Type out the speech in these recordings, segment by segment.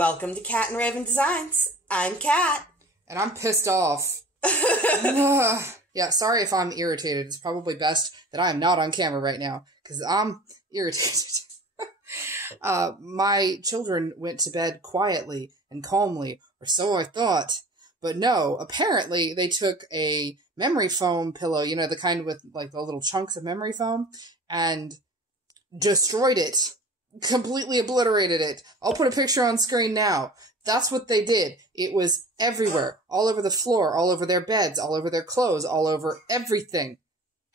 Welcome to Cat and Raven Designs. I'm Cat. And I'm pissed off. Yeah, sorry if I'm irritated. It's probably best that I am not on camera right now, because I'm irritated. My children went to bed quietly and calmly, or so I thought. But no, apparently they took a memory foam pillow, you know, the kind with like the little chunks of memory foam, and destroyed it. Completely obliterated it. I'll put a picture on screen now. That's what they did. It was everywhere. All over the floor, all over their beds, all over their clothes, all over everything.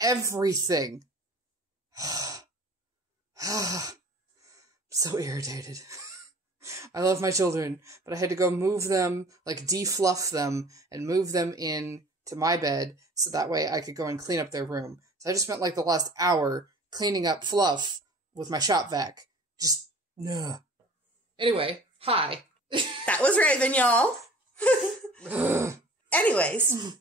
Everything. I'm so irritated. I love my children, but I had to go move them, like defluff them, and move them in to my bed, so that way I could go and clean up their room. So I just spent like the last hour cleaning up fluff with my shop vac. Just, no. Anyway, hi. That was Raven, y'all. Anyways,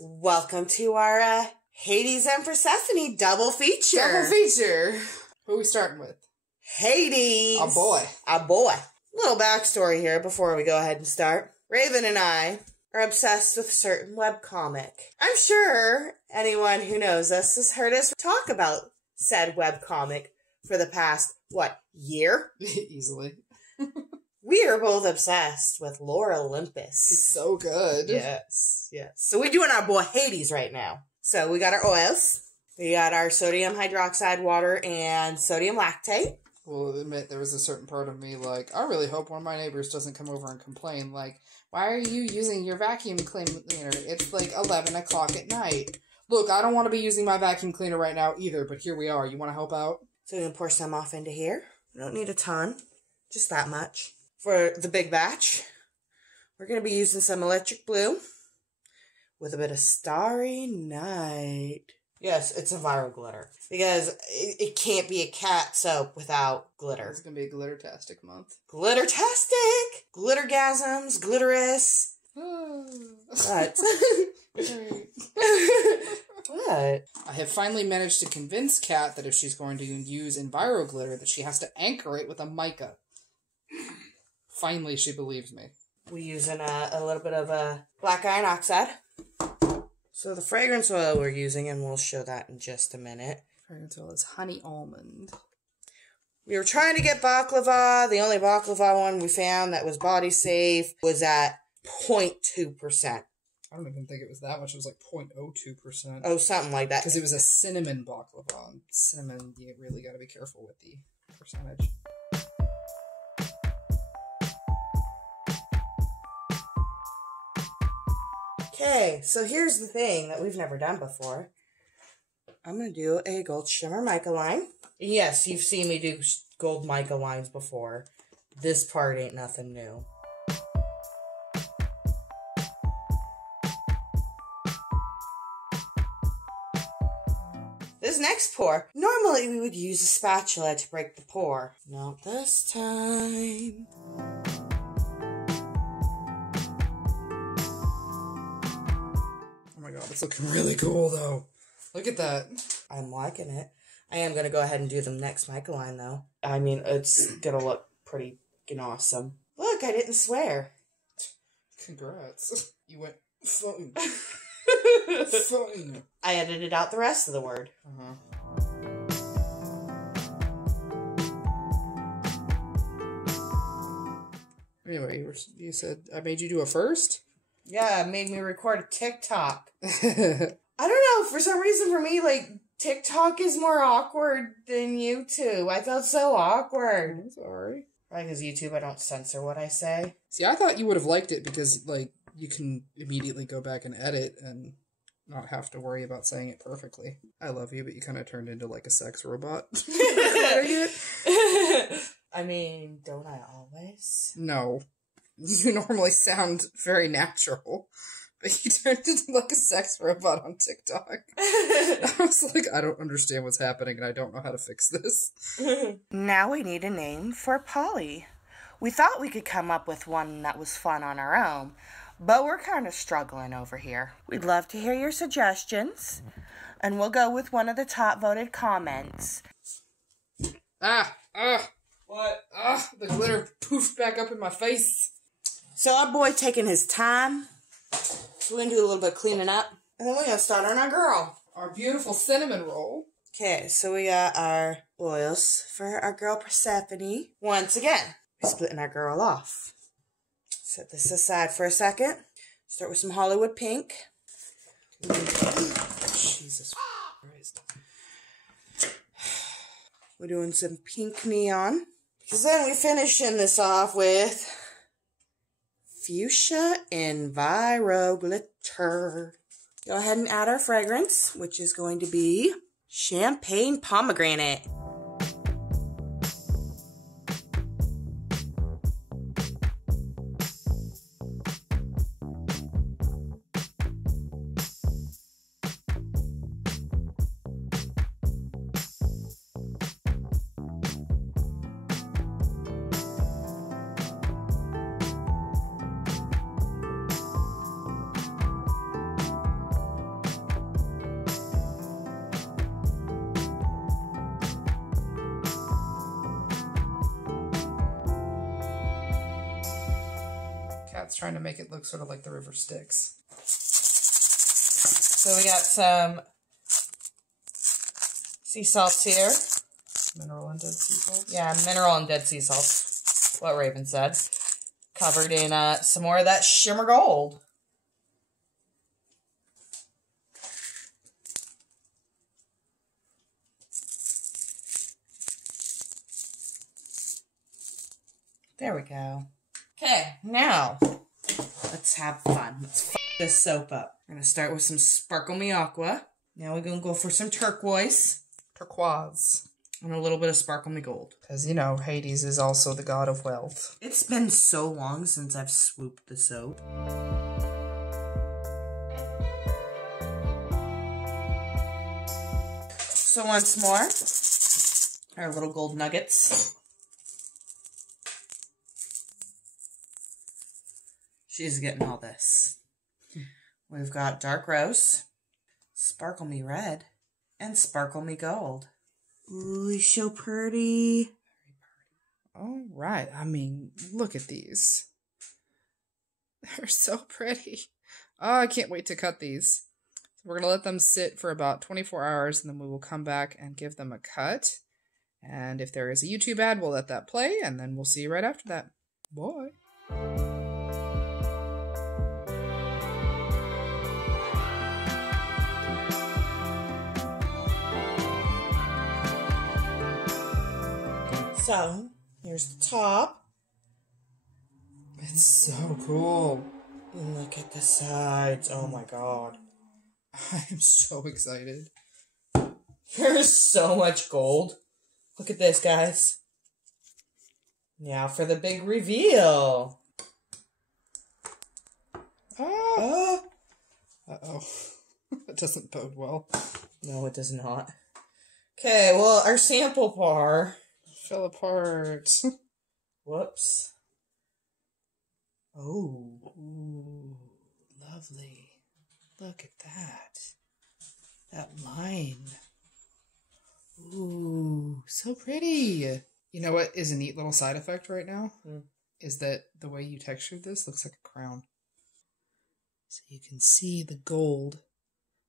welcome to our Hades and Persephone double feature. Double feature. Who are we starting with? Hades. A boy. A boy. Little backstory here before we go ahead and start. Raven and I are obsessed with a certain webcomic. I'm sure anyone who knows us has heard us talk about said webcomic for the past, year? Easily. We are both obsessed with Lore Olympus. It's so good. Yes, yes. So we're doing our boy Hades right now. So we got our oils. We got our sodium hydroxide water and sodium lactate. Well, admit there was a certain part of me like, I really hope one of my neighbors doesn't come over and complain, like, why are you using your vacuum cleaner? It's like 11 o'clock at night. Look, I don't want to be using my vacuum cleaner right now either, but here we are. You want to help out? So we can pour some off into here. We don't need a ton, just that much. For the big batch, we're going to be using some electric blue with a bit of Starry Night. Yes, it's a viral glitter. Because it can't be a cat soap without glitter. It's going to be a glittertastic month. Glittertastic! Glittergasms, glitterous. What? What? I have finally managed to convince Kat that if she's going to use Enviro glitter, that she has to anchor it with a mica. Finally, she believes me. We're using a little bit of black iron oxide. So the fragrance oil we're using, and we'll show that in just a minute. Fragrance oil is honey almond. We were trying to get baklava. The only baklava one we found that was body safe was at 0.2%. I don't even think it was that much. It was like 0.02%. Oh, something like that. Because it was a cinnamon baklava. And cinnamon, you really got to be careful with the percentage. Okay, so here's the thing that we've never done before. I'm going to do a gold shimmer mica line. Yes, you've seen me do gold mica lines before. This part ain't nothing new. This next pour, normally we would use a spatula to break the pour. Not this time. Oh my god, it's looking really cool though. Look at that. I'm liking it. I am going to go ahead and do the next mica line though. I mean, it's going to look pretty awesome. Look, I didn't swear. Congrats. You went fun. Fun. I edited out the rest of the word. Anyway, you said I made you do a first? Yeah, it made me record a TikTok. I don't know, for some reason for me, like, TikTok is more awkward than YouTube. I felt so awkward. I'm sorry. Probably because YouTube, I don't censor what I say. See, I thought you would have liked it because, like, you can immediately go back and edit and not have to worry about saying it perfectly. I love you, but you kind of turned into, like, a sex robot. I mean, don't I always? No. You normally sound very natural, but you turned into, like, a sex robot on TikTok. I was like, I don't understand what's happening, and I don't know how to fix this. Now we need a name for Polly. We thought we could come up with one that was fun on our own, but we're kind of struggling over here. We'd love to hear your suggestions, and we'll go with one of the top voted comments. What? Ah, the glitter poofed back up in my face. So our boy taking his time. So we're going to do a little bit of cleaning up. And then we're going to start on our girl. Our beautiful cinnamon roll. Okay, so we got our oils for our girl Persephone. Once again, we're splitting our girl off. Set this aside for a second. Start with some Hollywood pink. Jesus Christ. We're doing some pink neon. Because then we finishing this off with fuchsia Enviro glitter. Go ahead and add our fragrance, which is going to be champagne pomegranate. Cat's trying to make it look sort of like the river Styx. So we got some sea salts here. Mineral and dead sea salts? Yeah, mineral and dead sea salts. What Raven said. Covered in some more of that shimmer gold. There we go. Okay, now let's have fun. Let's f this soap up. We're going to start with some Sparkle Me Aqua. Now we're going to go for some turquoise. Turquoise. And a little bit of Sparkle Me Gold. Because, you know, Hades is also the god of wealth. It's been so long since I've swooped the soap. So once more, our little gold nuggets. She's getting all this. We've got Dark Rose, Sparkle Me Red, and Sparkle Me Gold. Ooh, he's so pretty. All right. I mean, look at these. They're so pretty. Oh, I can't wait to cut these. So we're going to let them sit for about 24 hours, and then we will come back and give them a cut. And if there is a YouTube ad, we'll let that play, and then we'll see you right after that. Bye. So, here's the top. It's so cool. And look at the sides. Oh my god. I am so excited. There's so much gold. Look at this, guys. Now for the big reveal. Ah. Uh-oh. That doesn't bode well. No, it does not. Okay, well, our sample par fell apart. Whoops. Oh. Ooh, lovely. Look at that. That line. Ooh, so pretty. You know what is a neat little side effect right now? Is that the way you textured this looks like a crown. So you can see the gold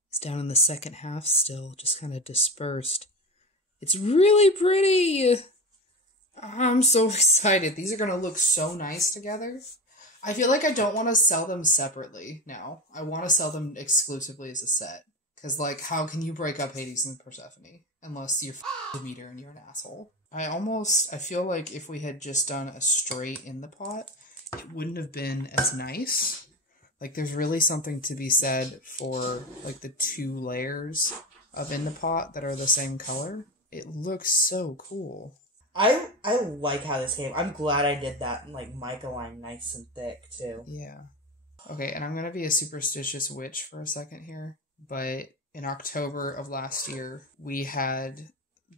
is down in the second half still, just kind of dispersed. It's really pretty. I'm so excited. These are going to look so nice together. I feel like I don't want to sell them separately now. I want to sell them exclusively as a set. Because, like, how can you break up Hades and Persephone? Unless you're the meter and you're an asshole. I feel like if we had just done a straight in the pot, it wouldn't have been as nice. Like, there's really something to be said for, like, the 2 layers of in the pot that are the same color. It looks so cool. I like how this came. I'm glad I did that, like, mica line nice and thick, too. Yeah. Okay, and I'm going to be a superstitious witch for a second here. But in October of last year, we had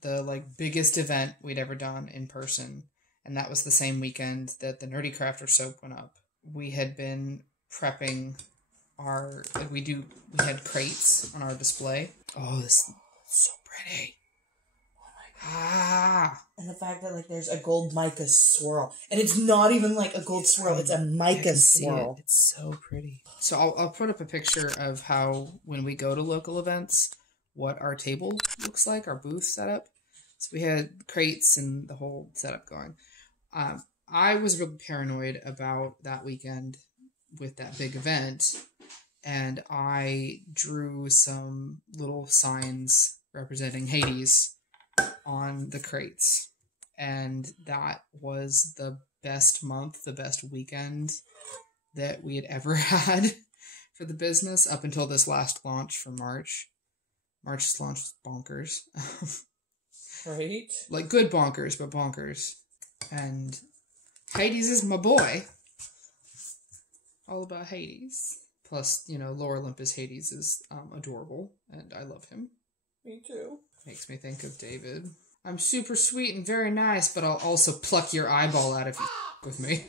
the, like, biggest event we'd ever done in person. And that was the same weekend that the Nerdy Crafter soap went up. We had been prepping our... we had crates on our display. Oh, this is so pretty. Oh my And the fact that, like, there's a gold mica swirl. And it's not even, like, a gold swirl. It's a mica swirl. It's so pretty. So I'll put up a picture of how, when we go to local events, what our table looks like, our booth setup. So we had crates and the whole setup going. I was really paranoid about that weekend with that big event. And I drew some little signs representing Hades on the crates, and that was the best month, the best weekend that we had ever had for the business up until this last launch for March. March's launch was bonkers. Right? Like good bonkers, but bonkers. And Hades is my boy. All about Hades. Plus, you know, Lore Olympus Hades is adorable, and I love him. Me too. Makes me think of David. I'm super sweet and very nice, but I'll also pluck your eyeball out if you with me.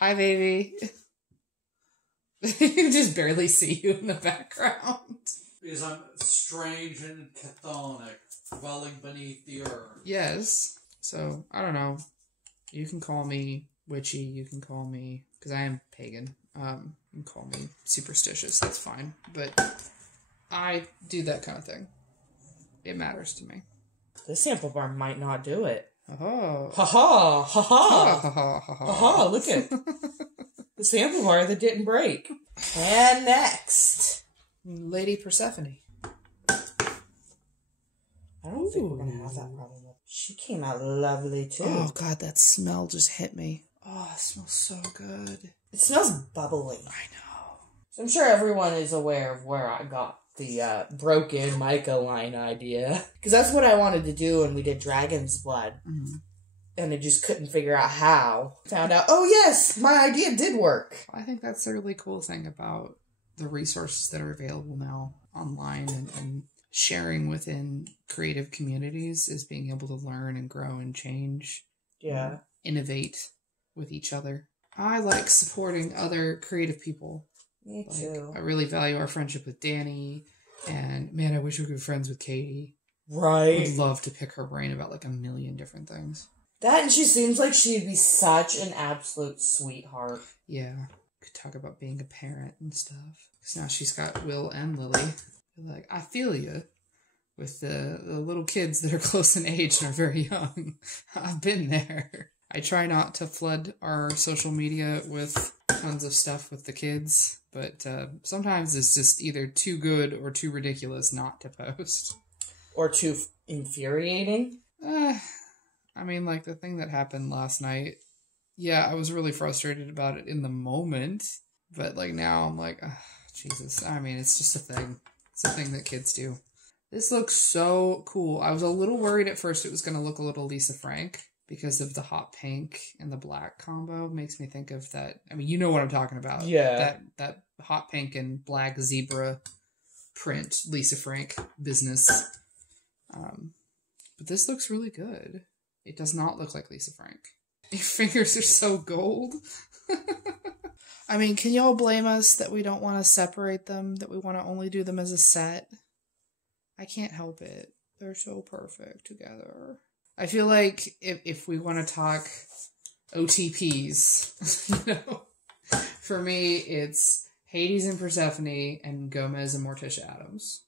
Hi, baby. You just barely see you in the background. Because I'm strange and chthonic, dwelling beneath the earth. Yes. So, I don't know. You can call me witchy, you can call me, because I am pagan, you can call me superstitious, that's fine, but I do that kind of thing. It matters to me. The sample bar might not do it. Oh. Ha ha! Ha ha! Ha ha ha Ha ha! Look at the sample bar that didn't break. And next, Lady Persephone. I don't think we're gonna have that problem. She came out lovely too. Oh god, that smell just hit me. Oh, it smells so good. It smells bubbly. I know. So I'm sure everyone is aware of where I got the broken mica line idea. Because that's what I wanted to do when we did Dragon's Blood. Mm-hmm. And I just couldn't figure out how. Found out, oh yes, my idea did work. I think that's the really cool thing about the resources that are available now online and sharing within creative communities is being able to learn and grow and change. Yeah. Innovate with each other. I like supporting other creative people. Me too. I really value our friendship with Danny, and man, I wish we could be friends with Katie. Right. I'd love to pick her brain about like a million different things. That, and she seems like she'd be such an absolute sweetheart. Yeah. Could talk about being a parent and stuff. Because now she's got Will and Lily. Like, I feel you with the little kids that are close in age and are very young. I've been there. I try not to flood our social media with tons of stuff with the kids, but sometimes it's just either too good or too ridiculous not to post. Or too infuriating. I mean, like the thing that happened last night, yeah, I was really frustrated about it in the moment, but like now I'm like, Jesus. I mean, it's just a thing. It's a thing that kids do. This looks so cool. I was a little worried at first it was going to look a little Lisa Frank because of the hot pink and the black combo. Makes me think of that. I mean, you know what I'm talking about. Yeah. That hot pink and black zebra print Lisa Frank business. But this looks really good. It does not look like Lisa Frank. Your fingers are so gold. I mean, can y'all blame us that we don't want to separate them, that we want to only do them as a set? I can't help it. They're so perfect together. I feel like if we want to talk OTPs, you know, for me, it's Hades and Persephone and Gomez and Morticia Addams.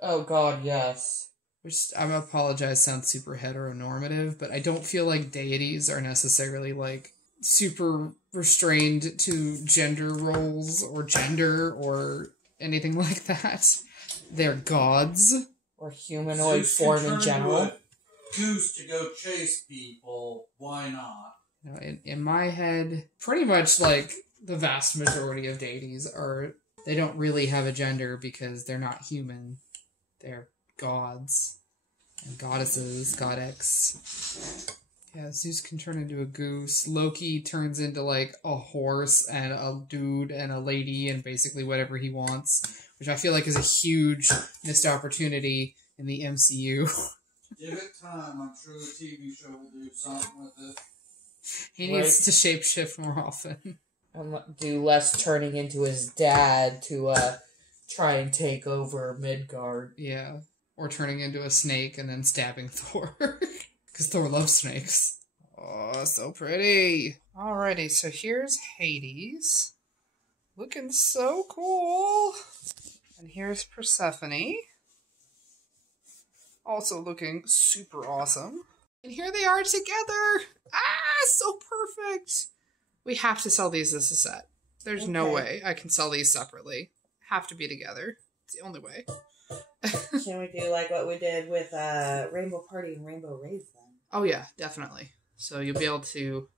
Oh god, yes. Which, I apologize, sounds super heteronormative, but I don't feel like deities are necessarily, like, super restrained to gender roles or gender or anything like that. They're gods. Or humanoid form in general. Goose to go chase people, why not? You know, in my head, pretty much, like, the vast majority of deities they don't really have a gender because they're not human. They're gods and goddesses, godex. Yeah, Zeus can turn into a goose. Loki turns into, like, a horse and a dude and a lady and basically whatever he wants, which I feel like is a huge missed opportunity in the MCU. Give it time. I'm sure the TV show will do something with it. He needs to shapeshift more often. And do less turning into his dad to try and take over Midgard. Yeah. Or turning into a snake and then stabbing Thor. Because Thor loves snakes. Oh, so pretty. Alrighty, so here's Hades. Looking so cool. And here's Persephone. Also looking super awesome. And here they are together. Ah, so perfect. We have to sell these as a set. There's no way I can sell these separately. Have to be together. It's the only way. Can we do like what we did with Rainbow Party and Rainbow Rave then? Oh yeah, definitely. So you'll be able to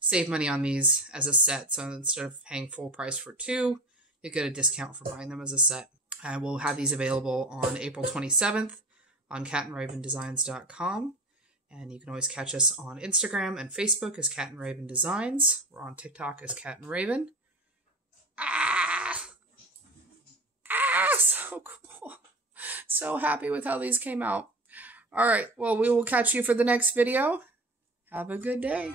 save money on these as a set. So instead of paying full price for 2, you get a discount for buying them as a set. I will have these available on April 27th on catandravendesigns.com. And you can always catch us on Instagram and Facebook as Cat and Raven Designs. We're on TikTok as Cat and Raven. So cool. So happy with how these came out. All right, well, we will catch you for the next video. Have a good day.